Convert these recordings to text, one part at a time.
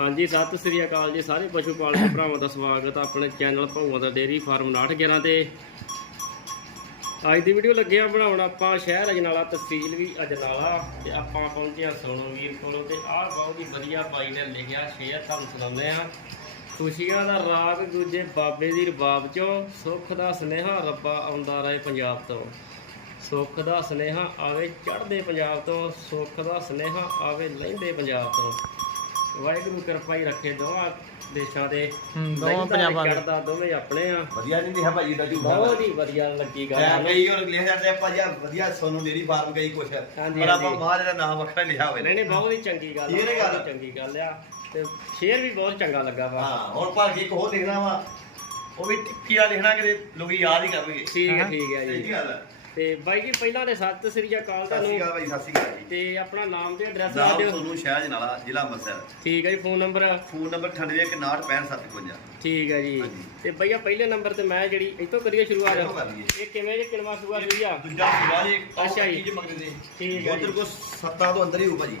ਹਾਂਜੀ, ਸਤਿ ਸ੍ਰੀ ਅਕਾਲ ਜੀ ਸਾਰੇ ਪਸ਼ੂ ਪਾਲਕ ਭਰਾਵਾਂ ਦਾ ਸਵਾਗਤ ਹੈ ਆਪਣੇ ਚੈਨਲ ਭੌਂਗਾ ਦਾ ਡੇਰੀ ਫਾਰਮ 911 ਤੇ। ਅੱਜ ਦੀ ਵੀਡੀਓ ਲੱਗਿਆ ਬਣਾਉਣ ਆਪਾਂ ਸ਼ਹਿਰ ਅਜਨਾਲਾ ਤਹਿਸੀਲ ਵੀ ਅਜਨਾਲਾ ਤੇ ਆਪਾਂ ਪਹੁੰਚੇ ਹਾਂ ਸੋਨੂ ਵੀਰ ਕੋਲੋਂ ਤੇ ਆਹ ਬਹੁਤ ਹੀ ਵਧੀਆ ਬਾਈ ਨੇ ਲਿਖਿਆ ਸ਼ੇਅਰ ਤੁਹਾਨੂੰ ਸੁਣਾਉਂਦੇ ਆ। ਖੁਸ਼ੀਆਂ ਦਾ ਰਾਗ ਦੂਜੇ ਬਾਬੇ ਦੀ ਰਬਾਬ ਚੋਂ, ਸੁੱਖ ਦਾ ਸੁਨੇਹਾ ਰੱਬਾ ਆਉਂਦਾ ਰਹੇ ਪੰਜਾਬ ਤੋਂ। ਸੁੱਖ ਦਾ ਸੁਨੇਹਾ ਆਵੇ ਚੜ੍ਹਦੇ ਪੰਜਾਬ ਤੋਂ, ਸੁੱਖ ਦਾ ਸੁਨੇਹਾ ਆਵੇ ਲਹਿੰਦੇ ਪੰਜਾਬ ਤੋਂ। ਵਾਹਿਗੁਰੂ ਕਿਰਪਾ ਹੀ ਰੱਖੇ ਦੋਵਾਂ ਦੇਸ਼ਾਂ ਦੇ। ਦੋਵਾਂ ਤੇ ਪੰਜਾਬਾਂ ਦੇ। ਚੜ੍ਹਦਾ ਦੋਵੇਂ ਆਪਣੇ ਆ। ਵਧੀਆ ਨਹੀਂ ਲਿਖਿਆ ਭਾਜੀ ਦਾ ਝੂਠਾ ਬਹੁਤ ਹੀ ਵਧੀਆ ਲੱਗੀ ਗੱਲ। ਮੈਂ ਆ। ਕਈ ਹੋਰ ਲਿਖ ਜਾਂਦੇ ਆਪਾਂ ਜੀ ਵਧੀਆ ਸੋਨੂੰ ਮੇਰੀ ਫਾਰਮ ਕਈ ਕੁਛ। ਹਾਂਜੀ, ਪਰ ਆਪਾਂ ਹਾਂਜੀ। ਮਾਂ ਦਾ ਨਾਮ ਵੱਖਰਾ ਲਿਖਿਆ ਹੋਵੇ ਨਹੀਂ ਨਹੀਂ ਬਹੁਤ ਹੀ ਚੰਗੀ ਗੱਲ ਆ, ਇਹ ਬਹੁਤ ਗੱਲ। ਹੀ ਚੰਗੀ ਗੱਲ ਆ। ਤੇ ਸ਼ੇਰ ਵੀ ਬਹੁਤ ਚੰਗਾ ਲੱਗਾ ਵਾ। ਹਾਂ ਹੁਣ ਭਾਜੀ ਇੱਕ ਹੋਰ ਲਿਖਣਾ ਵਾ। ਉਹ ਵੀ ਟਿੱਕੀ ਆ ਲਿਖਣਾ ਕਿ ਲੋਕੀ ਯਾਦ ਹੀ ਕਰਨਗੇ। ਠੀਕ ਹੈ ਹਾਂ। ਠੀਕ ਹੈ ਸਹੀ ਜੀ ਗੱਲ ਹੈ ਤੇ ਬਾਈ ਜੀ ਪਹਿਲਾਂ ਤੇ ਸਤਿ ਸ੍ਰੀ ਅਕਾਲ ਸਤਿ ਸ਼੍ਰੀ ਤੁਹਾਨੂੰ ਅਕਾਲ ਭਾਈ ਸਤਿ ਸ਼੍ਰੀ ਅਕਾਲ ਜੀ। ਤੇ ਆਪਣਾ ਨਾਮ ਤੇ ਐਡਰੈਸ ਨਾਮ ਦਿਓ। ਸੋਨੂੰ ਸ਼ਹਿਜ ਨਾਲਾ ਜ਼ਿਲ੍ਹਾ ਅੰਮ੍ਰਿਤਸਰ। ਠੀਕ ਹੈ ਜੀ ਫੋਨ ਨੰਬਰ ਫੋਨ ਨੰਬਰ 9861655755 ਠੀਕ ਹੈ ਜੀ। ਹਾਂਜੀ। ਤੇ ਭਈਆ ਪਹਿਲੇ ਨੰਬਰ ਤੇ ਮੈਂ ਜਿਹੜੀ ਇਤੋਂ ਕਰੀਏ ਸ਼ੁਰੂਆਤ। ਇੱਥੋਂ ਕਰ ਲਈਏ। ਇਹ ਕਿਵੇਂ ਜੇ ਕਿਲਵਾ ਸ਼ੁਰੂਆਤ ਹੋਈ ਆ? ਦੂਜਾ ਸੁਆ ਜੀ ਅੱਛਾ ਜੀ। ਜੀ ਮੰਗਦੇ ਨੇ। ਠੀਕ ਹੈ ਉਧਰ ਜੀ ਕੋ ਸੱਤਾਂ ਤੋਂ ਅੰਦਰ ਹੀ ਹੋਊ ਭਾਜੀ।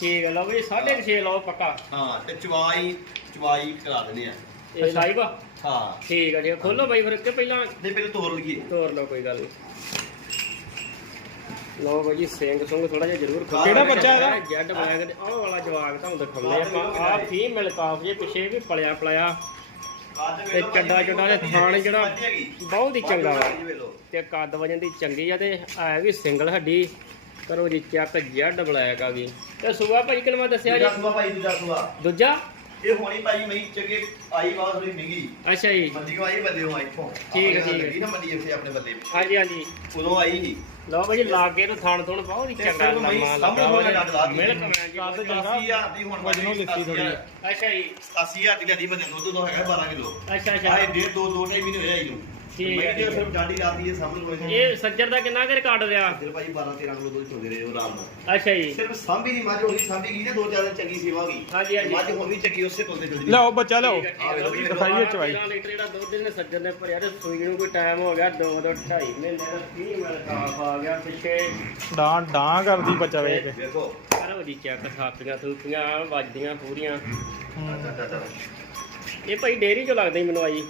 ਠੀਕ ਹੈ ਲਓ ਜੀ 6.5 ਲਓ ਪੱਕਾ। ਹਾਂ ਤੇ ਚਵਾਈ ਚਵਾਈ ਕਰਾ ਦਿੰਦੇ ਆ। ਇਹ ਲਾਈਵ ਆ? ਹਾਂ। ਠੀਕ ਹੈ ਜੀ ਖੋਲੋ ਬਾਈ ਫਿਰ ਕਿ ਪਹਿਲਾਂ ਨਹੀਂ ਪਹਿਲਾਂ ਤੋੜ ਲਈਏ। ਤੋਰ ਲਓ ਕੋਈ ਗੱਲ ਨਹੀਂ ਲਓ ਬਾਈ ਜੀ ਸਿੰਘ ਸੁੰਗ ਥੋੜਾ ਜਿਹਾ ਜ਼ਰੂਰ ਖੋਲੋ ਕਿਹੜਾ ਬੱਚਾ ਇਹਦਾ? ਜੈਡ ਬਲੈਕ ਦੇ ਆਹ ਵਾਲਾ ਜਵਾਗ ਤੁਹਾਨੂੰ ਦਿਖਾਉਂਦੇ ਆਪਾਂ। ਆਹ ਫੀਮੇਲ ਕਾਫ ਜੇ ਪਿੱਛੇ ਵੀ ਪਲਿਆ ਪਲਿਆ ਇਹ ਚੱਡਾ ਚੱਡਾ ਦੇ ਥਾਣ ਜਿਹੜਾ ਬਹੁਤ ਹੀ ਚੰਗਾ ਵਾ। ਤੇ ਕੱਦ ਵਜਨ ਦੀ ਚੰਗੀ ਆ ਤੇ ਹੈ ਵੀ ਸਿੰਗਲ ਹੱਡੀ। ਕਰੋ ਜੀ ਚੱਕ ਜੈਡ ਬਲੈਕ ਆ ਗਈ ਤੇ ਸੁਆ ਭਾਈ ਕਿਨਵਾ ਦੱਸਿਆ ਜੀ? ਦੂਜਾ ਸੂਆ ਭਾਈ ਦੂਜਾ ਸੂਆ। ਦੂਜਾ? ਇਹ ਹੋਣੀ ਭਾਈ ਮਈ ਚੰਗੇ ਆਈ ਬਾਤ ਥੋੜੀ ਮਿੰਗੀ ਅੱਛਾ ਜੀ। ਮੰਡੀ ਕੋ ਆਈ ਬੰਦੇ ਨੂੰ ਆਈ ਤੋਂ ਠੀਕ ਹੈ, ਠੀਕ ਹੈ। ਲੱਗੀ ਨਾ ਮੰਡੀ ਇੱਥੇ ਆਪਣੇ ਬੰਦੇ ਵਿੱਚ ਹਾਂਜੀ ਹਾਂਜੀ। ਉਦੋਂ ਆਈ ਸੀ। ਲਓ ਭਾਈ ਜੀ ਲਾਗੇ ਨੂੰ ਥਾਣ ਥੁਣ ਬਹੁਤ ਹੀ ਤੇ ਚੰਗਾ ਫਿਰ ਮੈਂ ਲੰਮਾ ਸਾਹਮਣੇ ਲੱਗਾ ਥੋੜ੍ਹਾ ਜਿਹਾ ਲਾ ਦਿੱਤੀ। ਮਿਲਕ ਮੈਂ ਜੀ ਕੱਦ ਚੰਗਾ। 80000 ਦੀ ਹੁਣ ਥੋੜ੍ਹੀ ਜਿਹੀ। ਅੱਛਾ ਜੀ। 80000 ਦੀ ਬੰਦੇ ਦੁੱਧ ਦੋ ਹੈਗਾ 12 ਕਿਲੋ। ਅੱਛਾ ਅੱਛਾ। ਆਏ ਡੇਢ ਦੋ ਦੋ ਢਾਈ ਮਹੀਨੇ ਹੋਇਆ ਇਹਨੂੰ ਠੀਕ ਹੈ, ਮੈਂ ਠੀਕ ਹੈ। ਸਿਰਫ ਡਾਡੀ ਰਾਤੀ ਇਹ ਸਾਹਮਣੇ ਕੋਈ ਇਹ ਸੱਜਰ ਦਾ ਕਿੰਨਾ ਕੁ ਰਿਕਾਰਡ ਰਿਹਾ? ਫਿਰ ਭਾਈ 12 13 ਕਿਲੋ ਦੁੱਧ ਚੋਦੇ ਰਹੇ ਉਹ ਆਰਾਮ ਨਾਲ ਅੱਛਾ ਜੀ। ਸਿਰਫ ਸਾਂਭੀ ਦੀ ਮੱਝ ਹੋਣੀ ਸਾਂਭੀ ਗਈ ਨਾ ਦੋ ਚਾਰ ਦਿਨ ਚੰਗੀ ਸੇਵਾ ਹੋ ਗਈ। ਹਾਂਜੀ, ਹਾਂਜੀ। ਮੱਝ ਹੁਣ ਵੀ ਚੰਗੀ ਉਸੇ ਕੋਲ ਤੇ ਚੱਲਦੀ। ਲਿਆਓ ਬੱਚਾ ਲਿਆਓ। ਠੀਕ ਹੈ, ਠੀਕ ਹੈ। ਆਹ ਵੇਖੋ ਵੀ ਜੀ, ਦਿਖਾਈਏ ਚਵਾਈ। 13 ਲੀਟਰ ਜਿਹੜਾ ਦੁੱਧ ਇਹਨੇ ਸੱਜਰ ਨੇ ਭਰਿਆ ਤੇ ਸੂਈ ਨੂੰ ਕੋਈ ਟਾਈਮ ਹੋ ਗਿਆ 2 ਤੋਂ 2.5 ਮਹੀਨੇ ਦਾ 30 ਮਿਲ ਕਾਫ ਆ ਗਿਆ ਪਿੱਛੇ। ਡਾਂ ਡਾਂ ਕਰਦੀ ਬੱਚਾ ਵੇਖ ਕੇ। ਵੇਖੋ। ਕਰੋ ਜੀ ਚੈੱਕ ਥਾਪੀਆਂ ਥੂਪੀਆਂ ਵੱਜਦੀਆਂ ਪੂਰੀਆਂ। ਹੂੰ। ਇਹ ਭਾਈ ਡੇਰੀ ਚੋਂ ਲੱਗਦਾ ਹੀ ਮੈਨੂੰ ਆਈ।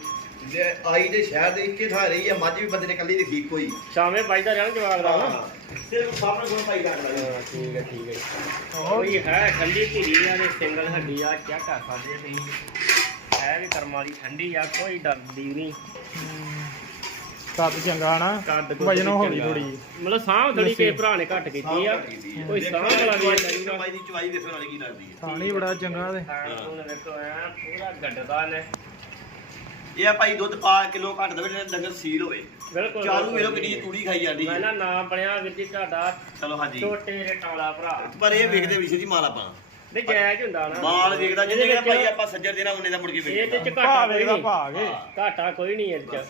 ਜੇ ਆਈ ਦੇ ਸ਼ਹਿਰ ਦੇ ਇੱਕੇ ਥਾਂ ਰਹੀ ਹੈ ਮੱਝ ਵੀ ਬੰਦੇ ਨੇ ਕੱਲੀ ਦੇਖੀ ਕੋਈ ਸ਼ਾਮੇ ਵੱਜਦਾ ਰਹਿਣਾ ਜਵਾਬ ਦਾ। ਨਾ ਸਿਰਫ ਸਾਹਮਣੇ ਕੋਲ ਭਾਈ ਰੱਖ ਲਾ ਹਾਂ, ਠੀਕ ਹੈ ਠੀਕ ਹੈ। ਕੋਈ ਹੈ ਠੰਡੀ ਧੀਰੀ ਆ ਤੇ ਸਿੰਗਲ ਹੱਡੀ ਆ ਚੈੱਕ ਕਰ ਸਕਦੇ ਤੁਸੀਂ ਹੈ ਵੀ ਕਰਮ ਵਾਲੀ ਠੰਡੀ ਆ ਕੋਈ ਡਰਦੀ ਨਹੀਂ। ਕੱਦ ਚੰਗਾ ਨਾ ਵਜਨੋਂ ਹੌਲੀ ਚੰਗਾ। ਥੋੜੀ ਮਤਲਬ ਸਾਹ ਥੋੜੀ ਕੇ ਭਰਾ ਨੇ ਘੱਟ ਕੀਤੀ ਆ। ਕੋਈ ਸਾਹ ਵਾਲਾ ਵੀ ਨਹੀਂ ਭਾਈ ਦੀ ਚਵਾਈ ਵੇਖਣ ਵਾਲੀ ਕੀ ਲੱਗਦੀ ਹੈ ਥਾਣੀ ਬੜਾ ਚੰਗਾ ਤੇ। ਹੁਣ ਵੇਖੋ ਐ ਪੂਰਾ ਗੱਡਦਾ ਨੇ ਇਹ ਆ ਭਾਈ ਦੁੱਧ ਪਾ ਕਿਲੋ ਘੱਟ ਦੇਵੇ ਜਿਹੜਾ ਡੰਗਰ ਸੀਲ ਹੋਵੇ। ਬਿਲਕੁਲ ਚਾਲੂ ਵੇਲੋ ਕਿੰਨੀ ਤੂੜੀ ਖਾਈ ਜਾਂਦੀ ਮੈਂ ਹੈ ਨਾ ਨਾਮ ਬਣਿਆ ਵੀਰ ਜੀ ਤੁਹਾਡਾ। ਚਲੋ ਹਾਂਜੀ। ਛੋਟੇ ਰਟਾਲਾ ਭਰਾ। ਪਰ ਇਹ ਵੇਖਦੇ ਵਿਸ਼ੇ ਦੀ ਮਾਲ ਆਪਾਂ ਨਹੀਂ ਜਾਇਜ਼ ਹੁੰਦਾ ਨਾ। ਮਾਲ ਵੇਖਦਾ ਜਿੰਨੇ ਇਹਦੇ ਦਾ ਵਿੱਚ- ਭਾਈ ਆਪਾਂ ਸੱਜਰ ਦੇਣਾ ਉਹਨੇ ਦਾ ਮੁੜ ਕੇ ਇਹਦੇ ਚ ਵੇਖਦਾ ਘਾਟਾ ਕੋਈ ਵੇਖਦਾ ਨਹੀਂ। ਘਾਟਾ ਕੋਈ ਨਹੀਂ ਇਹਦੇ ਚ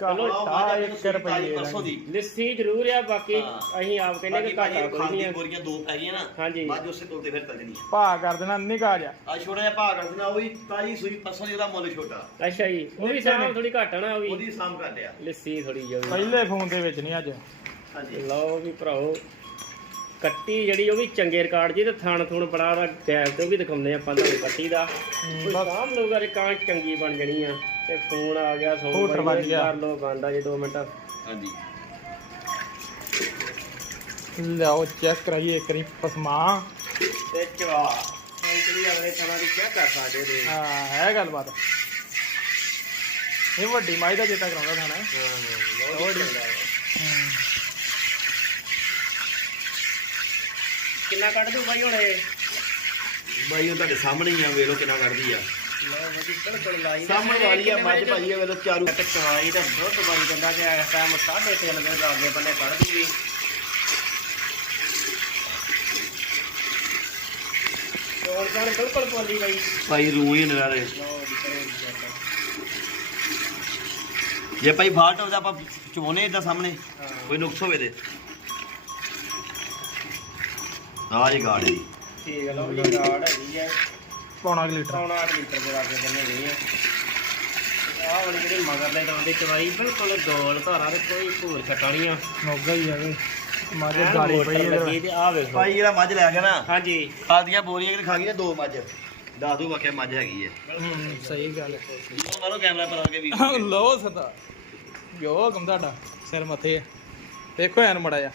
ਚਲੋ ਆਹ ਟਾ ਮਾਝਾ 1 ਜਿਹੜੀ ਰੁਪਏ ਪਰਸੋਂ ਦੀ। ਲਿੱਸੀ ਜ਼ਰੂਰ ਆ ਬਾਕੀ ਹਾਂ। ਅਸੀਂ ਆਪ ਕਹਿੰਦੇ ਕਿ ਬਾਕੀ ਭਾਈ ਘਾਟਾ ਕੋਈ ਖਾਣ ਨਹੀਂ ਦੀ ਹੈ ਬੋਰੀਆਂ ਦੋ ਪੈ ਗਈਆਂ ਨਾ ਹਾਂਜੀ। ਮੱਝ ਉਸੇ ਕੋਲ ਤੇ ਫਿਰ ਚੱਲ ਜਣੀ ਭਾ ਕਰ ਦੇਣਾ ਨਿਕਾ ਜਾ ਆ ਛੋਟਾ ਜਿਹਾ ਭਾਅ ਕਰ ਦੇਣਾ ਉਹ ਵੀ ਤਾਜੀ ਸੂਈ ਪਰਸੋਂ ਦੀ ਉਹਦਾ ਮੁੱਲ ਛੋਟਾ। ਅੱਛਾ ਜੀ ਉਹ ਵੀ ਸਾਹ ਥੋੜੀ ਘੱਟ ਆ ਨਾ ਉਹ ਵੀ। ਉਹਦੀ ਸਾਮ ਘਟਿਆ ਲੱਸੀ ਥੋੜੀ ਜਿਹੀ ਪਹਿਲੇ ਫੋਨ ਦੇ ਵਿੱਚ ਨਹੀਂ ਅੱਜ। ਹਾਂਜੀ। ਲਓ ਵੀ ਭਰਾਓ ਕੱਟੀ ਜਿਹੜੀ ਉਹ ਵੀ ਚੰਗੇ ਰਿਕਾਰਡ ਜੀ ਤੇ ਥਣ ਥੁਣ ਬੜਾ ਦਾ ਗੈਪ ਤੋਂ ਵੀ ਦਿਖਾਉਂਦੇ ਆਪਾਂ ਤੁਹਾਨੂੰ ਕੱਟੀ ਦਾ। ਕੋਈ ਬਸ। ਸਾਮ ਲੋਗਾ ਦੇ ਕਾਂ ਚੰਗੀ ਬਣ ਜਣੀ ਆ। ਤੇ ਫੋਨ ਆ ਗਿਆ ਸੌ ਹੂਟਰ ਵੱਜ ਗਿਆ। ਕਰ ਲੋ ਬੰਦਾ ਜੇ 2 ਮਿੰਟ। ਹਾਂਜੀ। ਲਿਆਓ ਚੈੱਕ ਕਰਾਈਏ ਇੱਕ ਰੀ ਪਸਮਾ। ਤੇ ਚਵਾ। ਸੈਂਚਰੀ ਅਗਲੇ ਥਾਂ ਦੀ ਚੈੱਕ ਕਰ ਸਕਦੇ ਦੇ ਹਾਂ ਹੈ ਗੱਲਬਾਤ। ਇਹ ਵੱਡੀ ਮਾਈ ਦਾ ਚੇਤਾ ਕਰਾਉਂਦਾ ਖਾਣਾ ਹਾਂ ਹਾਂ ਬਹੁਤ ਚੰਗਾ ਹੈ। ਕਿੰਨਾ ਕੱਢ ਦੂ ਬਾਈ ਹੁਣ ਇਹ? ਬਾਈ ਉਹ ਤੁਹਾਡੇ ਸਾਹਮਣੇ ਹੀ ਆ ਵੇਖ ਲਓ ਕਿੰਨਾ ਕੱਢਦੀ ਆ। ਬਾਈ ਸਾਹਮਣੇ ਵਾਲੀ ਆ ਮੱਝ ਭਾਈ ਵੇਖ ਲਓ ਚਾਰੂ। ਤੇ ਚਵਾਈ ਤਾਂ ਦੁੱਧ ਬਣ ਜਾਂਦਾ ਕਿ ਇਸ ਟਾਈਮ ਸਾਢੇ ਤਿੰਨ ਵਜੇ ਲਾਗੇ ਬੰਨੇ ਕੱਢ ਦੂਗੀ ਚੋਣ ਜਾਣ ਬਿਲਕੁਲ ਪੋਲੀ ਬਾਈ ਭਾਈ ਰੂਹ ਹੀ ਨਜ਼ਾਰੇ। ਜੀ ਭਾਈ ਫਾਲਟ ਹੋਵੇ ਤਾਂ ਆਪਾਂ ਚਵਾਉਨੇ ਇਦਾਂ ਸਾਹਮਣੇ ਹਾਂ। ਕੋਈ ਨੁਕਸ ਹੋਵੇ ਤੇ। ਆ ਜੀ ਗਾੜੀ। ਠੀਕ ਹੈ ਲਓ ਜੀ ਗਾੜ ਹੈਗੀ ਹੈ ਪੌਣਾ ਕੁ ਲੀਟਰ। ਪੌਣਾ 8 ਲੀਟਰ ਦੇ ਲਾਗੇ ਬੰਨੇ ਗਈ ਹੈ ਆਹ ਵਾਲੀ ਜਿਹੜੀ ਮਗਰਲੇ ਦੰਦ ਦੀ ਚਵਾਈ ਬਿਲਕੁਲ ਗੋਲ ਧਾਰਾ ਤੇ ਕੋਈ ਭੂਰ ਛਟਾ ਨਹੀਂ ਆ ਮੋਗਾ ਹੀ ਆਵੇ ਮਾਜੇ ਐਨ ਗਾੜੀ ਮੋਟਰ ਪਈ ਲੱਗੀ ਇਹਦੇ ਤੇ ਆ ਵੇਖੋ। ਭਾਈ ਜਿਹੜਾ ਮੱਝ ਲੈ ਗਿਆ ਨਾ ਹਾਂਜੀ। ਖਾਦੀਆਂ ਬੋਰੀਆਂ ਕਿ ਖਾ ਗਈ ਨਾ ਦੋ ਮੱਝ। ਦੱਸ ਦੂ ਵਾਕਿਆ ਮੱਝ ਹੈਗੀ ਹੈ ਹੂੰ ਸਹੀ ਗੱਲ ਹੈ। ਉਹ ਮਾਰੋ ਕੈਮਰਾ ਪਰ ਆ ਕੇ ਵੀ। ਲੋ ਸਦਾ। ਯੋ ਕਮ ਤੁਹਾਡਾ ਸਿਰ ਮੱਥੇ। ਦੇਖੋ ਐਨ ਮੜਾ ਜਾ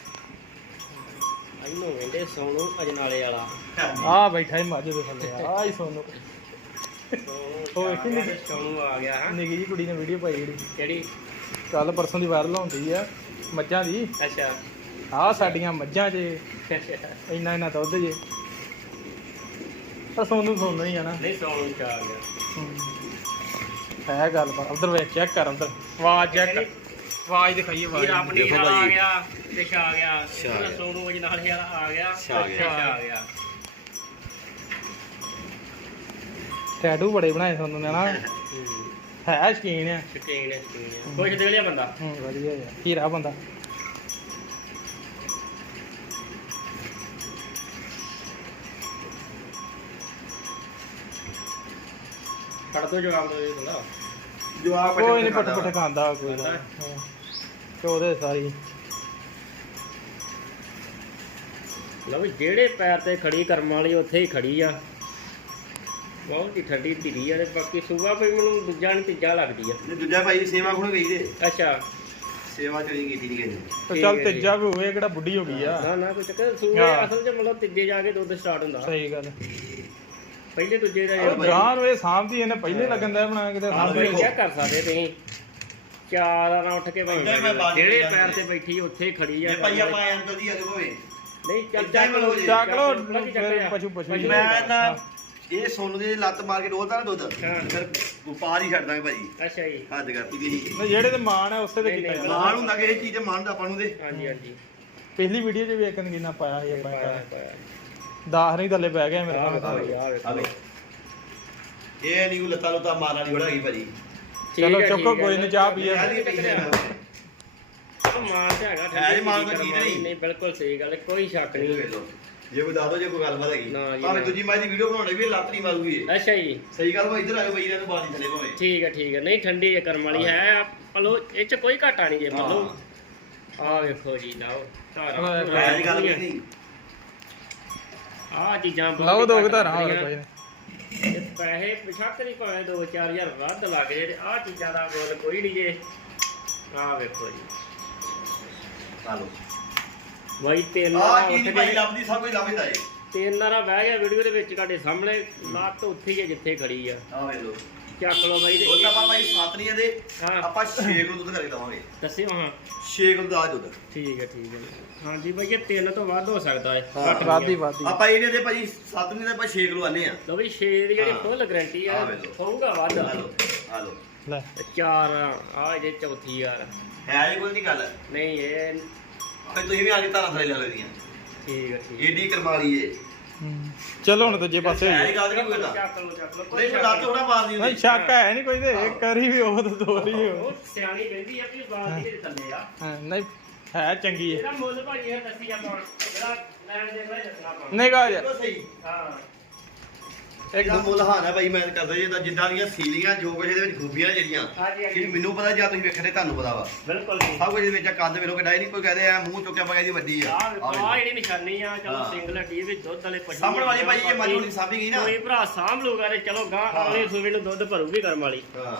ਇਹਨੂੰ ਕਹਿੰਦੇ ਸੋਨੂ ਅਜਨਾਲੇ ਵਾਲਾ। ਆ ਬੈਠਾ ਹੀ ਮੱਝ ਦੇ ਥੱਲੇ। ਆ ਹੀ ਸੋਨੂੰ। ਉਹ ਵੇਖੀ ਨੀ? ਸੋਨੂ ਆ ਗਿਆ ਹਾਂ। ਨਿੱਕੀ ਜੀ ਕੁੜੀ ਨੇ ਵੀਡੀਓ ਪਾਈ ਜਿਹੜੀ। ਕਿਹੜੀ? ਕੱਲ ਪਰਸੋਂ ਦੀ ਵਾਇਰਲ ਹੁੰਦੀ ਆ ਮੱਝਾਂ ਦੀ। ਅੱਛਾ। ਆ ਸਾਡੀਆਂ ਮੱਝਾਂ 'ਚ ਇੰਨਾ ਇੰਨਾ ਦੁੱਧ ਜੇ। ਪਰ ਸੋਨੂੰ ਸੋਨੂੰ ਹੀ ਆ ਨਾ। ਨਹੀਂ ਸੋਨੂ ਚ ਆ ਗਿਆ। ਹੂੰ। ਗੱਲ ਪਰ। ਉਧਰ ਵੇਖ ਚੈੱਕ ਕਰ ਉਧਰ ਆਵਾਜ਼ ਚੈੱਕ ਆਵਾਜ਼ ਦਿਖਾਈਏ ਇਹ ਆਵਾਜ਼ ਆਪਣੀ ਆ। ਗਿਆ। ਤੇ ਛਾ ਗਿਆ। ਛਾ ਇਹਦਾ ਗਿਆ। ਸੋਨੂ ਆ ਗਿਆ। ਛਾ ਤੇ ਗਿਆ। ਛਾ ਗਿਆ। ਟੈਟੂ ਬੜੇ ਬਣਾਏ ਸੋਨੂੰ ਨੇ ਨਾ। ਹੂੰ। ਹੈ ਸ਼ਕੀਨ ਆ। ਸ਼ਕੀਨ ਹੈ ਸ਼ਕੀਨ ਹੈ ਕੁਛ ਦੇ ਲਿਆ ਬੰਦਾ। ਹੂੰ ਵਧੀਆ ਯਾਰ ਹੀਰਾ ਬੰਦਾ। ਕੱਢ ਦੋ ਜਵਾਬ ਦੇ ਬੰਦਾ ਜਵਾਬ ਕੋਈ ਨਹੀਂ ਪੱਟ ਪੱਟ ਖਾਂਦਾ। ਕੋਈ? ਤੇ ਉਹਦੇ ਸਾਰੀ ਲਓ ਵੀ ਜਿਹੜੇ ਪੈਰ ਤੇ ਖੜੀ ਕਰਮ ਵਾਲੀ ਉੱਥੇ ਹੀ ਖੜੀ ਆ। ਬਹੁਤ ਹੀ ਠੰਡੀ ਧੀਰੀ ਆ ਤੇ ਬਾਕੀ ਸੂਬਾ ਵੀ ਮੈਨੂੰ ਦੂਜਾ ਨਹੀਂ ਤੀਜਾ ਲੱਗਦੀ ਆ। ਦੂਜਾ ਭਾਈ ਸੇਵਾ ਕੋਲ ਗਈ ਦੇ ਅੱਛਾ। ਸੇਵਾ ਚ ਨਹੀਂ ਕੀਤੀ ਨਹੀਂ ਤੇ ਠੀਕ ਚੱਲ ਹੈ ਜੀ। ਤੀਜਾ ਵੀ ਹੋਏ ਕਿਹੜਾ ਬੁੱਢੀ ਹੋ ਗਈ ਆ। ਨਾ ਨਾ ਕੋਈ ਚੱਕਰ ਸੂਬੇ ਹਾਂ। ਅਸਲ 'ਚ ਮਤਲਬ ਤੀਜੇ ਜਾ ਕੇ ਦੁੱਧ ਸਟਾਰਟ ਹੁੰਦਾ। ਸਹੀ ਗੱਲ। ਪਹਿਲੇ ਦੂਜੇ ਦਾ ਉਹ ਜਿਹੜਾ ਗਾਂ ਨੂੰ ਇਹ ਸਾਂਭਦੀ ਇਹਨੇ ਪਹਿਲੇ ਲੱਗਣ ਦਾ ਬਣਾ ਕੇ ਤੇ ਸਾਂਭਦੀ ਸਾਹਮਣੇ ਚੈੱਕ ਕਰ ਸਕਦੇ ਤੁਸੀਂ। ਚਾਰ ਆਰਾਂ ਉੱਠ ਕੇ ਭਾਈ ਏਦਾਂ ਹੀ ਮੈਂ ਬਾਜ਼ ਜਿਹੜੇ ਪੈਰ। ਤੇ ਬੈਠੀ ਉੱਥੇ ਹੀ ਖੜੀ ਆ। ਜੇ ਭਾਈ ਆਪਾਂ ਅੰਦਰ ਦੀ ਅਗੇ ਹੋਵੇ। ਨਹੀਂ ਚੱਲ ਏਦਾਂ ਹੀ ਚੱਕ ਲਓ ਬਣਾਓ ਜੀ। ਚੱਕ ਲਓ ਪਤਾ ਕੀ ਚੱਕਰ ਫਿਰ ਆ? ਪਸ਼ੂ ਪਸ਼ੂ ਹੀ। ਮੈਂ ਤਾਂ ਇਹ ਸੋਨੂੰ ਦੀ ਲੱਤ ਮਾਰ ਕੇ ਡੋਲਦਾ ਨਾ ਦੁੱਧ ਹਾਂ। ਫਿਰ ਵਪਾਰ ਹੀ ਛੱਡ ਦਾਂਗੇ ਭਾਈ ਅੱਛਾ ਜੀ ਹੱਦ ਕਰਤੀ ਦੀ ਨਹੀਂ, ਜਿਹੜੇ ਤੇ ਮਾਣ ਹੈ ਉਸੇ ਤੇ ਨਹੀਂ, ਕੀਤਾ ਨਹੀਂ, ਜਾਂਦਾ ਮਾਣ ਹੁੰਦਾ ਕਿ ਇਹ ਚੀਜ਼ ਮਾਣ ਦਾ ਆਪਾਂ ਨੂੰ ਦੇ ਹਾਂਜੀ ਹਾਂਜੀ ਪਿਛਲੀ ਵੀਡੀਓ 'ਚ ਵੀ ਇੱਕ ਨਗੀਨਾ ਪਾਇਆ ਸੀ ਆਪਾਂ ਪਾਇਆ ਪਾਇਆ ਦਾਹ ਨਹੀਂ ਥੱਲੇ ਬਹਿ ਗਿਆ ਮੇਰੇ ਆਹ ਕੋਲ ਵੇਖੋ ਜੀ, ਆਹ ਵੇਖੋ। ਹਲੋ ਇਹ ਨਹੀਂ ਕੋ ਲੱਤਾਂ ਲੁੱਤਾਂ ਮਾਰਨ ਵਾਲੀ ਬੜਾ ਗਈ ਭਾਜੀ ਠੀਕ ਚਲੋ ਹੈ, ਚੁੱਕੋ ਠੀਕ ਹੈ। ਕੋਈ ਨਹੀਂ ਚਾਹ ਪੀਏ ਇਹ ਹੈ। ਮਾਨ ਤੇ ਹੈਗਾ ਹੈ ਜੀ, ਮਾਨ ਤਾਂ ਠੰਡੀ ਚੀਜ਼ ਨਹੀਂ। ਨਹੀਂ ਬਿਲਕੁਲ ਸਹੀ ਗੱਲ ਹੈ, ਕੋਈ ਸ਼ੱਕ ਇਹ ਨਹੀਂ। ਵੇਖ ਲਓ। ਜੇ ਕੋਈ ਦੱਸ ਦੋ ਜੇ ਕੋਈ ਗੱਲਬਾਤ ਹੈਗੀ। ਨਾ ਜੀ, ਭਾਵੇਂ ਨਾ। ਦੂਜੀ ਮਾਈ ਦੀ ਵੀਡੀਓ ਬਣਾਉਣੀ ਵੀ ਇਹ ਲੱਤ ਨਹੀਂ ਮਾਰੂਗੀ ਇਹ। ਅੱਛਾ ਜੀ। ਸਹੀ ਗੱਲ ਭਾਈ ਇੱਧਰ ਆਇਓ ਬਈ ਇਹਨਾਂ ਨੂੰ ਬਾਣੀ ਥੱਲੇ ਭਾਵੇਂ। ਠੀਕ ਹੈ ਠੀਕ ਹੈ। ਨਹੀਂ ਠੰਡੀ ਹੈ ਕਰਮ ਵਾਲੀ ਹੈ। ਪਲੋ ਇਹ ਚ ਕੋਈ ਘਾਟਾ ਨਹੀਂ ਜੇ ਮਤਲਬ। ਹਾਂ। ਆਹ ਵੇਖੋ ਜੀ ਲਾਓ। ਧਾਰਾ ਹਾਂ, ਮੈਂ ਇਹ ਗੱਲ ਨਹੀਂ ਆਹ ਚੀਜ਼ਾਂ ਬਹੁਤ ਲਓ ਦੋ ਘੱਟ ਧਾਰਾਂ ਹੋਰ ਲੱਗਦੀਆਂ। ਕੋਈ। ਨਹੀਂ ਇਹ ਪੈਸੇ ਪਿਛਾਕ ਨਹੀਂ ਭਾਵੇਂ 2-4000 ਵੱਧ ਲੱਗ ਜੇ ਤੇ ਆਹ ਚੀਜ਼ਾਂ ਦਾ ਮੁੱਲ ਕੋਈ ਨਹੀਂ ਜੇ। ਆਹ ਵੇਖੋ ਜੀ। ਹਾਲੋ ਬਾਈ ਤਿੰਨ ਆ ਕੀ ਉੱਠ ਨਹੀਂ ਭਾਈ ਕੇ ਲੱਭਦੀ ਸਭ ਕੁਝ ਲੱਭਦਾ ਏ ਤਿੰਨ ਨਾਰਾ ਬਹਿ ਗਿਆ ਵੀਡੀਓ ਦੇ ਵਿੱਚ ਤੁਹਾਡੇ ਸਾਹਮਣੇ ਲੱਤ ਉੱਥੇ ਹੀ ਹੈ ਜਿੱਥੇ ਖੜੀ ਆ। ਆ ਵੇਖ ਲਓ। ਚੱਕ ਲਓ ਬਾਈ ਉਹ ਤੇ ਤਾਂ ਆਪਾਂ ਭਾਈ ਸੱਤ ਨਹੀਂ ਇਹਦੇ ਹਾਂ। ਆਪਾਂ 6 ਕਿਲੋ ਦੁੱਧ ਕਰਕੇ ਦਵਾਂਗੇ। ਦੱਸਿਓ ਹਾਂ। 6 ਕਿਲੋ ਦਾ ਦੁੱਧ। ਠੀਕ ਹੈ ਠੀਕ ਹੈ। ਹਾਂਜੀ ਬਾਈ ਇਹ ਤਿੰਨ ਤੋਂ ਵੱਧ ਹੋ ਸਕਦਾ ਹੈ। ਹਾਂ, ਘੱਟ ਨਹੀਂ ਵਾਦੀ ਹੈ। ਵਾਦੀ ਆਪਾਂ ਇਹਨੇ ਦੇ ਭਾਈ ਸੱਤ ਨਹੀਂ ਤੇ ਆਪਾਂ 6 ਕਿਲੋ ਆਨੇ ਆ। ਲਓ ਵੀ 6 ਦੀ ਜਿਹੜੀ ਹਾਂ। ਫੁੱਲ ਗਾਰੰਟੀ ਆ ਆਹ ਵੇਖ ਲਓ। ਹੋਊਗਾ ਵੱਧ। ਹਾਲੋ ਹਾਲੋ ਲੈ। ਤੇ ਚਾਰ ਆ ਜੇ ਚੌਥੀ ਯਾਰ। ਹੈ ਇਹ ਕੋਈ ਨਹੀਂ ਗੱਲ। ਨਹੀਂ ਇਹ ਭਾਈ ਤੁਸੀਂ ਵੀ ਆ ਕੇ ਧਾਰਾਂ ਥਲੇ ਲੈ ਲੈਣੀਆਂ। ਠੀਕ ਹੈ ਠੀਕ ਹੈ ਏਡੀ ਕਰਮਾਲੀ ਏ। ਹੂੰ। ਚਲੋ ਹੁਣ ਦੂਜੇ ਪਾਸੇ ਹੈ ਹੋਈਏ। ਇਹ ਗੱਲ ਨਹੀਂ ਕੋਈ ਤਾਂ ਚੱਕ ਲਓ ਚੱਕ ਲਓ। ਨਹੀਂ ਕੋਈ ਲੱਤ ਥੋੜਾ ਮਾਰਦੀ ਨਹੀਂ ਸ਼ੱਕ ਹੈ ਨਹੀਂ ਕੋਈ ਤੇ ਇੱਕ ਵਾਰੀ ਵੀ ਉਹ ਤਾਂ ਦੋ ਵਾਰੀ ਹੋ। ਉਹ ਸਿਆਣੀ ਕਹਿੰਦੀ ਆ ਵੀ ਬਾਲ ਦੀ ਥੱਲੇ ਆ। ਹਾਂ, ਨਹੀਂ ਹੈ ਚੰਗੀ ਹੈ ਇਹਦਾ ਮੁੱਲ ਭਾਜੀ ਇਹ ਦੱਸੀ ਆਪਾਂ ਜਿਹੜਾ ਲੈਣ ਦੇ ਦਾ ਦੱਸਣਾ ਆਪਾਂ ਨਹੀਂ ਗਾ ਸਹੀ। ਹਾਂ। ਇੱਕ ਇਹਦਾ ਮੁੱਲ ਹਾਨ ਹੈ ਭਾਈ ਮੈਂ ਕਰਦਾ ਜੀ ਇਹਦਾ ਜਿੱਦਾਂ ਦੀਆਂ ਸੀਲੀਆਂ ਜੋ ਕੁਝ ਇਹਦੇ ਵਿੱਚ ਖੂਬੀਆਂ ਜਿਹੜੀਆਂ ਹਾਂਜੀ ਹਾਂਜੀ। ਮੈਨੂੰ ਪਤਾ ਜਾਂ ਤੁਸੀਂ ਵੇਖਦੇ ਤੁਹਾਨੂੰ ਪਤਾ ਵਾ। ਬਿਲਕੁਲ ਜੀ। ਸਭ ਕੁਝ ਇਹਦੇ ਵਿੱਚ ਆ, ਕੰਦ ਵੇਲੋ ਕਿਡਾ ਨਹੀਂ ਕੋਈ ਕਹਦੇ ਆ ਮੂੰਹ ਚੁੱਕਿਆ ਪਾ ਇਹਦੀ ਵੱਡੀ ਆ। ਆਹ ਆਹ ਵੇਖੋ ਵੇਖੋ। ਆਹ ਜਿਹੜੀ ਨਿਸ਼ਾਨੀ ਆ ਚਲੋ ਹਾਂ। ਸਿੰਗਲ ਹੱਡੀ ਵਿੱਚ ਦੁੱਧ ਵਾਲੇ ਪਸ਼ੂ ਸਾਹਮਣੇ ਵਾਲੀ ਭਾਈ ਇਹ ਮੱਝ ਹੋਣੀ ਸਾਂਭੀ ਗਈ ਨਾ। ਕੋਈ ਭਰਾ ਸਾਂਭ ਲੂਗਾ ਤੇ ਚਲੋ ਗਾਂ ਹਾਂ। ਅਗਲੇ ਸੂਬੇ ਨੂੰ ਦੁੱਧ ਭਰੂਗੀ ਕਰਮ ਵਾਲੀ। ਹਾਂ।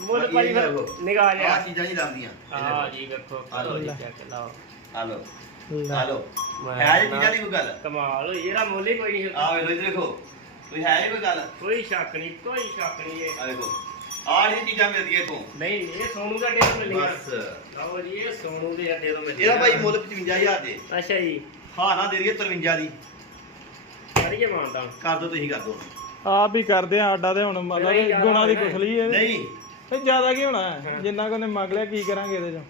ਮੁੱਲ ਭਾਈ ਇਹ ਫਿਰ ਵੇਖੋ। ਨਿਗਾਹ ਆਹ ਜਿਆ ਚੀਜ਼ਾਂ ਨਹੀਂ ਲੱਗਦੀਆਂ ਹਾਂ ਜੀ ਵੇਖੋ ਆਹ ਲਓ ਜੀ। ਲੈ। ਚੈੱਕ ਲਾਓ। ਹਾਲੋ। ਹਾਲੋ ਮੈਂ ਹੈ ਨਾ- ਚੀਜ਼ਾਂ ਨਹੀਂ ਕੋਈ ਗੱਲ? ਕਮਾਲ ਹੋਈ ਇਹਦਾ ਮੁੱਲ ਹੀ ਕੋਈ ਨਹੀਂ ਆ ਵੇਖੋ ਇੱਧਰ ਦੇਖੋ। ਕੋਈ ਹੈ ਇਹ ਕੋਈ ਗੱਲ? ਕੋਈ ਸ਼ੱਕ ਨਹੀਂ ਕੋਈ ਸ਼ੱਕ ਨਹੀਂ ਇਹ। ਆ ਦੇਖੋ ਆਹ ਜਿਹੜੀ ਚੀਜ਼ਾਂ ਮਿਲਦੀਆਂ ਇਥੋਂ। ਨਹੀਂ ਇਹ ਸੋਨੂ ਦਾ ਡੇਰ ਮਿਲੀਆਂ। ਬਸ। ਲਓ ਜੀ ਇਹ ਸੋਨੂ ਦੇ ਤੋਂ ਮਿਲੀ ਇਹਦਾ ਭਾਈ ਮੁੱਲ 55000 ਦੇ। ਅੱਛਾ ਜੀ। ਹਾਂ ਨਾ ਦੇ ਦਈਏ 53 ਦੀ। ਕਰੀਏ ਮਾਨਤਾ ਕਰ ਦੋ ਤੁਸੀਂ ਕਰ ਦੋ। ਆਪ ਹੀ ਕਰਦੇ ਆ ਆਡਾ ਤੇ ਹੁਣ ਮਤਲਬ ਗੁਣਾ ਦੀ ਹੈ। ਕੁਸਲੀ ਹੈ ਨਹੀਂ। ਇਹ ਜ਼ਿਆਦਾ ਕੀ ਹੋਣਾ? ਹੈ? ਹਾਂ। ਜਿੰਨਾ ਕੋ ਨੇ ਮੰਗ ਲਿਆ ਕੀ ਕਰਾਂਗੇ ਇਹਦੇ ਚੋਂ?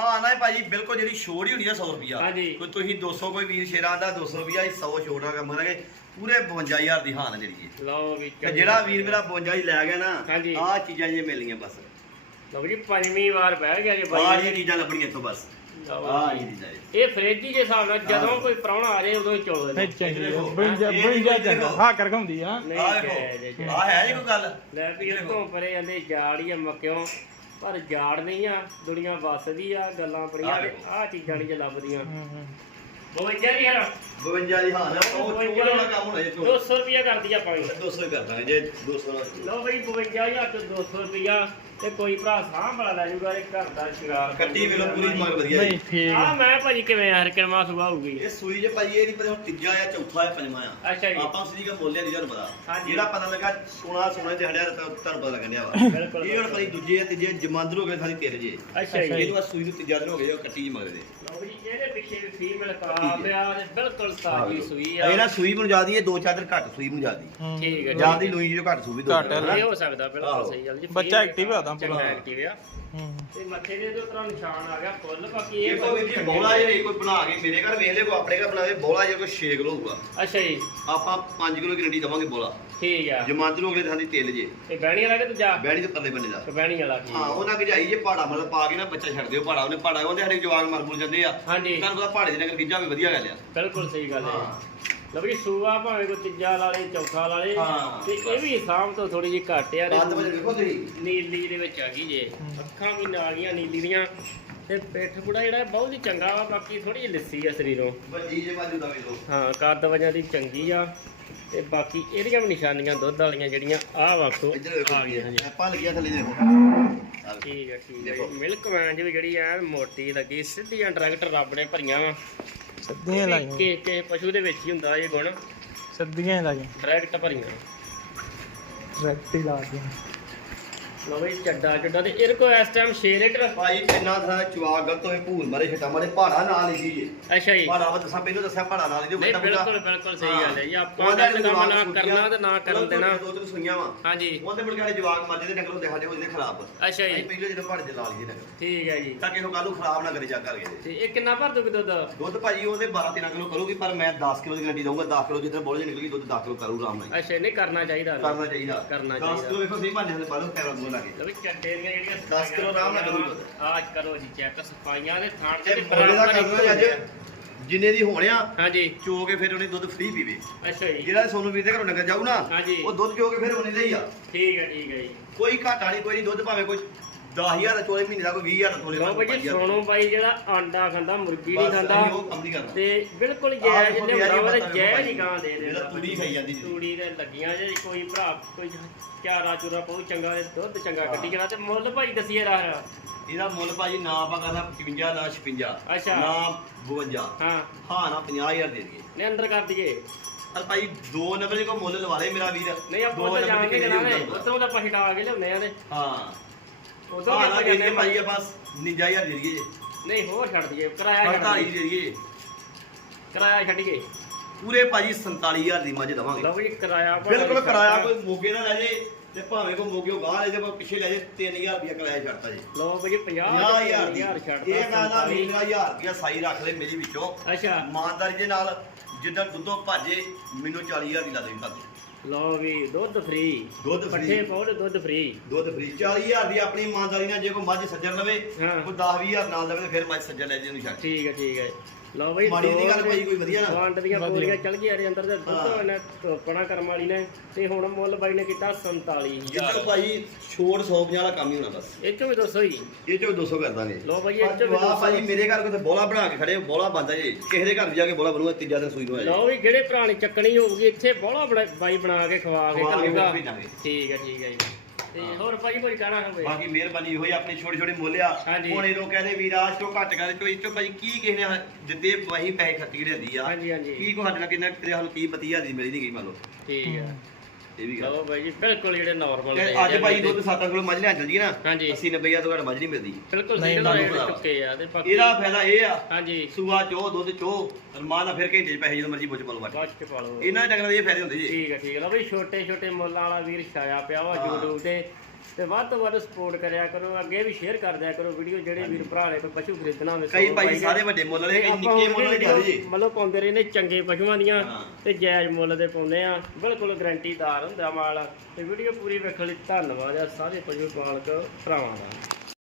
ਹਾਂ ਨਾ ਭਾਜੀ ਬਿਲਕੁਲ ਜਿਹੜੀ ਛੋੜ ਹੀ ਹੋਣੀ ਆ 100 ਰੁਪਿਆ ਹਾਂਜੀ। ਕੋਈ ਤੁਸੀਂ 200 ਕੋਈ ਵੀਰ ਸ਼ੇਰਾਂ ਦਾ 200 ਰੁਪਿਆ 100 ਛੋੜ ਕਰਾਂਗੇ ਪੂਰੇ 52000 ਦੀ ਹਾਨ ਹੈ ਜਿਹੜੀ ਇਹ ਲਓ ਵੀ ਤੇ ਜਿਹੜਾ ਵੀਰ ਮੇਰਾ 52 ਹੀ ਲੈ ਗਿਆ ਨਾ ਹਾਂਜੀ। ਆਹ ਚੀਜ਼ਾਂ ਜੇ ਮਿਲਣੀਆਂ ਬਸ। ਲਓ ਜੀ ਪੰਜਵੀਂ ਵਾਰ ਬਹਿ ਗਿਆ ਜੀ ਆਹ ਬਾਈ ਜਿਹੜੀਆਂ ਚੀਜ਼ਾਂ ਲੱਭਣੀਆਂ ਇੱਥੋਂ ਬਸ। ਲਓ ਆਹ ਜੀ। ਹੀ ਚੀਜ਼ਾਂ ਜੀ। ਇਹ ਫ੍ਰਿਜ ਦੇ ਹਿਸਾਬ ਨਾਲ ਜਦੋਂ ਕੋਈ ਪ੍ਰਾਹੁਣਾ ਆ ਜਾਏ ਉਦੋਂ ਹੀ ਚੋਲ ਨਹੀਂ ਚੰਗੀ ਹੈ ਬਿੰਜਾ ਇਹ ਬਿੰਜਾ ਦੇਖੋ। ਚੰਗਾ। ਹਾਂ ਕਰ ਘਾਉਂਦੀ ਆ। ਨਹੀਂ ਆਹ ਜੈ ਜੈ ਦੇਖੋ। ਜੈ ਆਹ ਹੈ ਜੀ ਕੋਈ ਗੱਲ? ਲੈ ਵੀ ਇਹ ਘੁੰਮ ਪਰੇ ਜਾਂਦੇ ਜਾੜ ਹੀ ਆ ਮੱਕਿਓ। ਪਰ ਜਾੜ ਨਹੀਂ ਆ ਦੁਨੀਆ ਵੱਸਦੀ ਆ ਗੱਲਾਂ ਬੜੀਆਂ ਆਹ ਨੇ। ਆਹ ਚੀਜ਼ਾਂ ਨਹੀਂ ਜੇ ਲੱਭਦੀਆਂ ਹੂੰ, ਹੂੰ। 52 ਦੀ ਹਰ 52 ਦੀ ਹਾਨ ਆ ਉਹ ਚੋਣ ਵਾਲਾ ਕੰਮ ਹੋਣਾ ਜੇ 200 ਰੁਪਿਆ ਕਰਦੀ ਆਪਾਂ ਵੀ। 200 ਕਰ ਦਾਂਗੇ ਜੇ 200 ਨਾਲ ਲਓ ਬਈ 52000 ਤੋਂ 200 ਰੁਪਿਆ ਤੇ ਕੋਈ ਭਰਾ ਸਾਂਭ ਵਾਲਾ ਲੈ ਜੂਗਾ ਇਹ ਘਰ ਦਾ ਸ਼ਿੰਗਾਰ ਕੱਟੀ ਵੇਲੋ ਪੂਰੀ ਮਗਰ ਵਧੀਆ ਨਹੀਂ ਜੀ ਠੀਕ ਆ। ਆ। ਮੈਂ ਭਾਜੀ ਕਿਵੇਂ ਹਰ ਕਿਨਮਾ ਸੁਭਾ ਹੋਊਗੀ ਇਹ ਸੂਈ ਜੇ ਭਾਜੀ ਇਹ ਨਹੀਂ ਪਤਾ ਹੁਣ ਤੀਜਾ ਆ ਚੌਥਾ ਆ ਪੰਜਵਾਂ ਆ। ਅੱਛਾ ਜੀ। ਆਪਾਂ ਸਦੀ ਦਾ ਮੋਲਿਆ ਨਹੀਂ ਤੁਹਾਨੂੰ ਪਤਾ। ਹਾਂਜੀ। ਜਿਹੜਾ ਪਤਾ ਲੱਗਾ ਸੋਨਾ ਸੋਨਾ ਤੇ ਹੜਿਆ ਤਾਂ ਤੁਹਾਨੂੰ ਪਤਾ ਲੱਗਣ ਡਿਆ ਵਾ। ਬਿਲਕੁਲ ਇਹ ਹੁਣ ਭਾਈ ਦੂਜੇ ਆ ਤੀਜੇ ਜਮਾਂਦਰ ਹੋ ਗਏ ਸਾਡੀ ਤੇਰੇ ਜੇ। ਅੱਛਾ ਜੀ। ਇਹਨੂੰ ਸੂਈ ਨੂੰ ਤੀਜਾ ਦਿਨ ਹੋ ਗਿਆ ਕੱਟੀ ਜੀ ਮਗਰ ਦੇ ਲਓ ਜੀ ਇਹਦੇ ਪਿੱਛੇ ਵੀ ਫੀਮੇਲ ਕਾ ਤੇ ਬਿਲਕੁਲ ਤਾਜ਼ੀ ਸੂਈ ਆ। ਇਹ ਨਾ ਸੂਈ ਬਣ ਜਾਂਦੀ ਹੈ ਦੋ ਚਾਰ ਦਿਨ ਘੱਟ ਸੂਈ ਜਾਂਦੀ ਹੂੰ। ਠੀਕ ਹੈ ਜੀ। ਜਾਂਦੀ ਲੂਈ ਜੋ ਘੱਟ ਸੂਈ ਦੋ ਘੱਟ ਹੈ ਦਿਨ, ਇਹ ਹੋ ਸਕਦਾ ਬਿਲਕੁਲ। ਸਹੀ ਗੱਲ ਜੀ। ਬੱਚਾ active ਆ ਤਾਂ ਚੰਗਾ ਪੂਰਾ। ਐਕਟਿਵ ਆ। ਹੂੰ। ਤੇ ਮੱਥੇ ਦੇ ਤੋਂ ਤਰ੍ਹਾਂ ਨਿਸ਼ਾਨ ਆ ਗਿਆ ਫੁੱਲ ਬਾਕੀ ਇਹ ਇਹ ਜੀ ਬੋਲਾ ਜੇ ਕੋਈ ਬਣਾ ਕੇ ਮੇਰੇ ਘਰ ਵੇਖ ਲੈ ਕੋ ਆਪਣੇ ਘਰ ਬਣਾਵੇ ਬੋਲਾ ਜੇ ਕੋਈ 6 ਕਿਲੋ ਹੋਊਗਾ। ਅੱਛਾ ਜੀ। ਆਪਾਂ 5 ਕਿਲੋ ਗਰੰਟੀ ਦਵਾਂਗੇ ਬੋਲਾ। ਠੀਕ ਆ। ਜਮਾਂਦਰ ਹੋ ਗਏ ਸਾਡੀ ਤੇਲ ਜੇ। ਤੇ ਬਹਿਣੀ ਵਾਲਾ ਕਿ ਦੂਜਾ? ਬੈੜੀ ਦੇ ਪੱਲੇ ਬੰਨੇ ਦਾ। ਬਹਿਣੀ ਵਾਲਾ ਠੀਕ ਹਾਂ ਉਹਨਾਂ ਗਜਾਈ ਜੇ ਪਹਾੜਾ ਮਤਲਬ ਪਾ ਕੇ ਨਾ ਬੱਚਾ ਛੱਡ ਦਿਓ ਪਹਾੜਾ ਉਹਨੇ ਪਹਾੜਾ ਉਹਦੇ ਸਾਡੇ ਜਵਾਗ ਮਰ ਮੁਰ ਜਾਂਦੇ ਆ। ਹਾਂਜੀ। ਤੁਹਾਨੂੰ ਪਤਾ ਪਹਾੜੇ ਦੇ ਨਗਰ ਗਿੱਜਾ ਵੀ ਵਧੀਆ ਗੱਲ ਆ। ਬਿਲਕੁਲ ਸਹੀ ਗੱਲ ਹੈ। ਲਓ ਜੀ ਸੂਆ ਭਾਵੇਂ ਕੋਈ ਤੀਜਾ ਲਾ ਲੇ ਚੌਥਾ ਲਾ ਲੇ ਹਾਂ, ਤੇ ਇਹ ਵੀ ਸਾਂਭ ਤੋਂ ਥੋੜੀ ਜਿਹੀ ਘੱਟ ਆ। ਬਾਤ ਤੇ ਵਜੇ ਤੁਸੀਂ। ਨੀਲੀ ਦੇ ਵਿੱਚ ਆ ਗਈ ਜੇ। ਅੱਖਾਂ ਵੀ ਨਾਲ ਗਈਆਂ ਨੀਲੀ ਦੀਆਂ। ਤੇ ਪਿੱਠ ਪੁੜਾ ਜਿਹੜਾ ਬਹੁਤ ਹੀ ਚੰਗਾ ਵਾ ਬਾਕੀ ਥੋੜੀ ਜਿਹੀ ਲਿੱਸੀ ਆ ਸਰੀਰੋਂ। ਵੱਡੀ ਜੇ ਬਾਜੂ ਦਾ ਵੇਖੋ। ਹਾਂ ਕੱਦ ਵਜ੍ਹਾ ਦੀ ਚੰਗੀ ਆ। ਤੇ ਬਾਕੀ ਇਹਦੀਆਂ ਵੀ ਨਿਸ਼ਾਨੀਆਂ ਦੁੱਧ ਵਾਲੀਆਂ ਜਿਹੜੀਆਂ ਆਹ ਵੇਖੋ ਇੱਧਰ ਆ ਗਈਆਂ ਹਾਂਜੀ ਆਪਾਂ ਲੱਗਿਆ ਥੱਲੇ ਦੇਖੋ। ਠੀਕ ਹੈ ਠੀਕ ਦੇਖੋ। ਮਿਲਕ ਵੈਨ ਵੀ ਜਿਹੜੀ ਐ ਮੋਟੀ ਲੱਗੀ। ਸਿੱਧੀਆਂ ਡਾਇਰੈਕਟ ਰੱਬ ਨੇ ਭਰੀਆਂ ਵਾ। ਸੱਦੀਆਂ ਲਾਈਆਂ। ਕਿ ਕਿ ਪਸ਼ੂ ਦੇ ਵਿੱਚ ਹੀ ਹੁੰਦਾ ਇਹ ਗੁਣ। ਲਾਈਆਂ। ਡਾਇਰੈਕਟ ਭਰੀਆਂ। ਰੈਕਟੀ ਲਾ ਦੀਆਂ ਲਓ ਬਈ ਚੱਡਾ ਚੱਡਾ ਤੇ ਇਹਦੇ ਕੋਲ ਇਸ ਟਾਈਮ 6 ਲੀਟਰ ਭਾਈ ਇੰਨਾ ਥਾ ਚਵਾ ਗਲਤ ਹੋਏ ਭੂਲ ਮਾਰੇ ਛਟਾ ਮਾਰੇ ਪਹਾੜਾ ਨਾਲ ਹੀ ਜੀ ਅੱਛਾ ਜੀ। ਪਹਾੜਾ ਵਾ ਦੱਸਾਂ ਪਹਿਲਾਂ ਦੱਸਿਆ ਪਹਾੜਾ ਨਾਲ ਹੀ ਨਹੀਂ ਬਿਲਕੁਲ ਬਿਲਕੁਲ ਸਹੀ ਗੱਲ ਹੈ ਜੀ ਆਪਾਂ ਦਾ ਕੰਮ ਨਾ ਕਰਨਾ ਤੇ ਨਾ ਕਰਨ ਦੇਣਾ। ਦੋ ਤਿੰਨ ਸੂਈਆਂ ਵਾ। ਹਾਂਜੀ। ਉਹਦੇ ਕੇ ਸਾਡੇ ਜਵਾਕ ਮਰ ਜਾਂਦੇ ਨਕਲ ਹੁੰਦੇ ਸਾਡੇ ਹੋ ਜਾਂਦੇ ਖਰਾਬ। ਅੱਛਾ ਜੀ। ਪਹਿਲੇ ਜਦੋਂ ਪਹਾੜੇ ਦੇ ਲਾ ਲਈਏ ਨਕਲ ਠੀਕ ਹੈ ਜੀ। ਤਾਂ ਕਿਸੇ ਨੂੰ ਕੱਲ ਖਰਾਬ ਨਾ ਕਰੇ ਜਾ ਕਰਕੇ। ਤੇ ਇਹ ਕਿੰਨਾ ਭਰ ਦੋਗੇ ਦੁੱਧ? ਦੁੱਧ ਭਾਜੀ ਉਹਦੇ 12 13 ਕਿਲੋ ਕਰੂਗੀ ਪਰ ਮੈਂ 10 ਕਿਲੋ ਦੀ ਗਰੰਟੀ ਦਊਂਗਾ 10 ਕਿਲੋ ਜਿੱਦਾਂ ਬੋਲੇ ਨਿਕਲਗੀ ਦੁੱਧ 10 ਕਿਲੋ ਕਰੂ ਆਰਾਮ ਨਾਲ ਅੱਛਾ ਨਹੀਂ ਕਰਨਾ ਚਾਹੀਦਾ। ਕਰਨਾ ਚਾਹੀਦਾ। ਕਰਨਾ 10 ਚਾਹੀਦਾ। ਕਿਲੋ ਵੇਖੋ ਸਹੀ ਭਾਂਡੇ ਦੇ ਬਾਲੋ ਕੈਰਾ ਦੋ ਲਾਗੇ ਲਓ ਵੀ ਚੱਡੇ ਦੀਆਂ ਜਿਹੜੀਆਂ 10 ਕਿਲੋ ਆਰਾਮ ਨਾਲ ਕਰੂਗਾ। ਆਜ ਕਰੋ ਜੀ ਚੈੱਕ ਸਫਾਈਆਂ ਦੇ ਥਾਣ ਤੇ ਤੇ ਬੋਲੇ ਦਾ ਕਰਨਾ ਜੀ ਅੱਜ। ਜਿੰਨੇ ਦੀ ਹੋਣਿਆ ਹਾਂਜੀ। ਚੋ ਕੇ ਫਿਰ ਉਹਨੇ ਦੁੱਧ ਫ੍ਰੀ ਪੀਵੇ। ਅੱਛਾ ਜੀ। ਜਿਹੜਾ ਸੋਨੂੰ ਵੀਰ ਦੇ ਘਰੋਂ ਨਗਰ ਜਾਊ ਨਾ ਹਾਂਜੀ। ਉਹ ਦੁੱਧ ਚੋ ਕੇ ਫਿਰ ਉਹਨੇ ਦੇ ਹੀ ਆ। ਠੀਕ ਹੈ ਠੀਕ ਹੈ ਜੀ। ਕੋਈ ਘਾਟਾ ਨਹੀਂ ਕੋਈ ਨਹੀਂ ਦੁੱਧ ਭਾਵੇਂ ਕੋਈ 10000 ਦਾ ਚੋਲੇ ਮਹੀਨੇ ਦਾ ਕੋਈ 20000 ਦਾ ਚੋਲੇ ਲਓ ਭਾਈ ਜੀ ਸੋਨੂ ਬਾਈ ਜਿਹੜਾ ਆਂਡਾ ਖਾਂਦਾ ਮੁਰਗੀ ਨਹੀਂ ਖਾਂਦਾ। ਉਹ ਕੰਮ ਨਹੀਂ ਕਰਨਾ। ਤੇ ਬਿਲਕੁਲ ਆਹ ਜਾਇਜ਼ ਦੇਖੋ ਜਿਹਾ ਯਾਰੀ ਹੁੰਦਾ ਵਾ ਤੇ ਬਾਤਾਂ ਜਾਇਜ਼ ਹੀ ਭਾਈ। ਗਾਂ ਦੇ ਜਿਹੜਾ ਦੇਣਾ ਤੂੜੀ ਖਾਈ ਜਾਂਦੀ ਜੀ। ਤੂੜੀ ਦੇ ਲੱਗੀਆਂ ਜੇ ਕੋਈ ਭਰਾ ਕੋਈ ਚਾਰਾ ਚੂਰਾ ਬਹੁਤ ਚੰਗਾ ਤੇ ਦੁੱਧ ਚੰਗਾ ਹਾਂ। ਕੱਢੀ ਜਾਣਾ ਤੇ ਮੁੱਲ ਭਾਈ ਦਸੀਏ ਰਾਹ ਇਹਦਾ ਮੁੱਲ ਭਾਜੀ ਨਾ ਆਪਾਂ ਕਰਦਾ 55 ਨਾ 56 ਅੱਛਾ। ਨਾ 52 ਹਾਂ। ਹਾਂ ਨਾ 50000 ਦੇ ਦਈਏ। ਨੇ ਅੰਦਰ ਕਰ ਦਈਏ। ਪਰ ਭਾਈ ਦੋ ਨੰਬਰ ਦੇ ਕੋ ਮੁੱਲ ਲਵਾ ਲੈ ਮੇਰਾ ਵੀਰ। ਨਹੀਂ ਆਪਾਂ ਤਾਂ ਜਾਣਗੇ ਹੋਊਗਾ? ਉਤੋਂ ਦਾ ਆਪਾਂ ਹਿਟਾ ਕੇ ਲਿਆਉਂਦੇ ਆ ਨੇ ਹਾਂ। ਉਦੋਂ ਹਾਂ ਵੀ ਨਾ ਆਪਾਂ ਦੇ ਦਈਏ ਭਾਈ ਆਪਾਂ 59000 ਦੇ ਦਈਏ। ਨਹੀਂ ਹੋਰ ਛੱਡ ਦਈਏ ਕਿਰਾਇਆ ਛੱਡ 48 ਦਈਏ। ਦੇ ਦਈਏ। ਕਿਰਾਇਆ ਛੱਡੀਏ ਪੂਰੇ ਭਾਜੀ 47000 ਦੀ ਮੱਝ ਦਵਾਂਗੇ। ਲਓ ਜੀ ਕਿਰਾਇਆ ਭਾਵੇਂ ਬਿਲਕੁਲ ਕਿਰਾਇਆ ਕੋਈ ਮੋਗੇ ਨਾ ਲੈ ਜੇ ਤੇ ਭਾਵੇਂ ਕੋਈ ਮੋਗੇ ਗਾਹ ਲੈ ਜੇ ਕੋਈ ਪਿੱਛੇ ਲੈ ਜੇ 3000 ਰੁਪਇਆ ਕਿਰਾਇਆ ਛੱਡਤਾ ਜੀ। ਲਓ ਭਾਈ 50 50000 ਦੀ। ਹਜ਼ਾਰ ਛੱਡ ਇਹ ਮੈਂ ਨਾ ਮੇਰਾ 1000 ਰੁਪਇਆ ਸਾਈ ਰੱਖ ਲੈ ਮੇਰੀ ਵਿੱਚੋਂ। ਅੱਛਾ। ਇਮਾਨਦਾਰੀ ਦੇ ਨਾਲ ਜਿੱਦਾਂ ਦੁੱਧੋਂ ਭਾਜੇ ਮੈਨੂੰ 40000 ਦੀ ਲਾ ਦੇ ਭਾਜੀ ਲਓ ਵੀ ਦੁੱਧ ਫ੍ਰੀ ਦੁੱਧ free। ਪੱਠੇ ਪਾਉ ਦੁੱਧ ਫ੍ਰੀ ਦੁੱਧ ਫਰੀ 40000 ਦੀ ਆਪਣੀ ਇਮਾਨਦਾਰੀ ਨਾਲ ਜੇ ਕੋਈ ਮੱਝ ਸੱਜਣ ਲਵੇ ਹਾਂ। ਕੋਈ 10 20000 ਨਾਲ ਦੇਵੇ ਫਿਰ ਮੱਝ ਸੱਜਣ ਲੈ ਜੇ ਉਹਨੂੰ ਛੱਡ ਠੀਕ ਹੈ ਠੀਕ ਹੈ। ਲਓ ਬਈ ਮਾੜੀ ਨਹੀਂ ਗੱਲ ਭਾਈ ਕੋਈ ਵਧੀਆ ਨਾ। ਵੰਡ ਦੀਆਂ। ਪੂਰੀਆਂ ਚਲ ਗਈਆਂ ਇਹਦੇ ਅੰਦਰ ਤੇ ਦੁੱਧ। ਇਹਨੇ ਟੋਪਣਾ ਕਰਮ ਵਾਲੀ ਨੇ ਤੇ ਹੁਣ ਮੁੱਲ ਬਾਈ ਨੇ ਕੀਤਾ 47000 ਜਿੱਦਾਂ ਭਾਈ ਛੋੜ 150 ਵਾਲਾ ਕੰਮ ਹੀ ਹੋਣਾ ਬਸ। ਇਹ ਚੋਂ ਵੀ 200 ਹੀ। ਇਹ ਚੋਂ 200 ਕਰ ਦਾਂਗੇ। ਲਓ ਭਾਈ ਇਹ ਚੋਂ ਵੀ ਵਾਹ 200 ਭਾਈ ਮੇਰੇ ਘਰ ਕੋਈ ਬੋਲਾ ਬਣਾ ਕੇ ਖੜੇ ਬੋਲਾ ਬੰਦਾ ਜੀ। ਕਿਸੇ ਦੇ ਘਰ ਜਾ ਕੇ ਬੋਲਾ ਬਣੂਗਾ ਤੀਜਾ ਦਿਨ ਸੂਈ ਨੂੰ ਆ ਲਓ ਵੀ ਜਿਹੜੇ ਪੁਰਾਣੀ ਚੱਕਣੀ ਹੋਊਗੀ ਇੱਥੇ ਬੋਲਾ ਬਾਈ ਬਣਾ ਕੇ ਖਵਾ ਕੇ ਘੱਲੂਗਾ। ਠੀਕ ਹੈ ਠੀਕ ਹੈ ਜੀ। ਤੇ ਹੋਰ ਭਾਈ ਕੋਈ ਕਹਿਣਾ ਹੋਵੇ? ਬਾਕੀ ਮਿਹਰਬਾਨੀ ਹੋਈ ਆਪਣੀ ਛੋਟੇ ਛੋਟੇ ਮੁੱਲਿਆ। ਹਾਂਜੀ। ਹੁਣ ਇਹਨੂੰ ਕਹਿੰਦੇ ਵੀਰਾਜ ਤੋਂ ਘੱਟ ਕਰ ਚੋ ਭਾਈ ਕੀ ਕਿਸੇ ਨੇ ਦਿੱਤੇ? ਵਹੀ ਪੈਸੇ ਖੱਟੀ ਲੈਂਦੀ ਆ। ਹਾਂਜੀ ਹਾਂਜੀ। ਕੀ ਕੋ ਸਾਡੇ ਨਾਲ ਕਿੰਨਾ ਕਿਤੇ ਸਾਨੂੰ ਕੀ 32000 ਦੀ ਮਿਲੀ ਨਹੀਂ ਗਈ ਮੰਨ ਲਓ। ਠੀਕ ਹੈ। ਇਹ ਵੀ ਗੱਲ ਲਓ ਭਾਈ ਜੀ ਬਿਲਕੁਲ ਜਿਹੜੇ ਨਾਰਮਲ ਤੇ ਅੱਜ ਭਾਈ ਦੁੱਧ 7 ਕਿਲੋ ਮੱਝ ਲੈਣ ਚੱਲ ਜੀ ਨਾ ਹਾਂਜੀ। 80 90000 ਤੋਂ ਘੱਟ ਮੱਝ ਨਹੀਂ ਮਿਲਦੀ। ਬਿਲਕੁਲ ਨਹੀਂ, ਸਹੀ ਤੁਹਾਨੂੰ ਰੇਟ ਪਤਾ। ਚੁੱਕੇ ਆ ਤੇ ਬਾਕੀ ਇਹਦਾ ਫਾਇਦਾ ਇਹ ਆ ਹਾਂਜੀ। ਸੂਆ ਚੋ ਦੁੱਧ ਚੋ ਅਰਮਾਨ ਨਾਲ ਫਿਰ ਘੰਟੇ ਚ ਪੈਸੇ ਜਦੋਂ ਮਰਜ਼ੀ ਪੁੱਛ ਪਲਵਾ ਬਾਅਦ ਚ ਪਾ ਲਓ ਇਹਨਾਂ ਡੰਗਰਾਂ ਦੇ ਇਹ ਫਾਇਦੇ ਹੁੰਦੇ ਜੀ। ਠੀਕ ਹੈ ਠੀਕ ਹੈ ਲਓ ਵੀ ਛੋਟੇ ਛੋਟੇ ਮੁੱਲਾਂ ਵਾਲਾ ਵੀਰ ਛਾਇਆ ਪਿਆ ਵਾ ਹਾਂ। YouTube ਤੇ। ਤੇ ਵੱਧ ਤੋਂ ਵੱਧ ਸਪੋਰਟ ਕਰਿਆ ਕਰੋ ਅੱਗੇ ਵੀ ਸ਼ੇਅਰ ਕਰ ਦਿਆ ਕਰੋ ਵੀਡੀਓ ਜਿਹੜੇ ਵੀਰ ਭਰਾ ਨੇ ਕੋਈ ਪਸ਼ੂ ਖਰੀਦਣਾ ਹੋਵੇ ਕਈ ਭਾਈ ਸਾਰੇ ਵੱਡੇ ਮੁੱਲ ਵਾਲੇ ਕਈ ਨਿੱਕੇ ਮੁੱਲ ਵਾਲੇ ਜਾਂਦੇ ਜੀ। ਮਤਲਬ ਪਾਉਂਦੇ ਰਹਿੰਦੇ ਚੰਗੇ ਪਸ਼ੂਆਂ ਦੀਆਂ। ਤੇ ਜਾਇਜ਼ ਮੁੱਲ ਦੇ ਪਾਉਂਦੇ ਆ। ਬਿਲਕੁਲ ਗਰੰਟੀਦਾਰ ਹੁੰਦਾ ਮਾਲ। ਤੇ ਵੀਡੀਓ ਪੂਰੀ ਵੇਖਣ ਲਈ ਧੰਨਵਾਦ ਆ ਸਾਰੇ ਪਸ਼ੂ ਪਾਲਕ ਭਰਾਵਾਂ ਦਾ।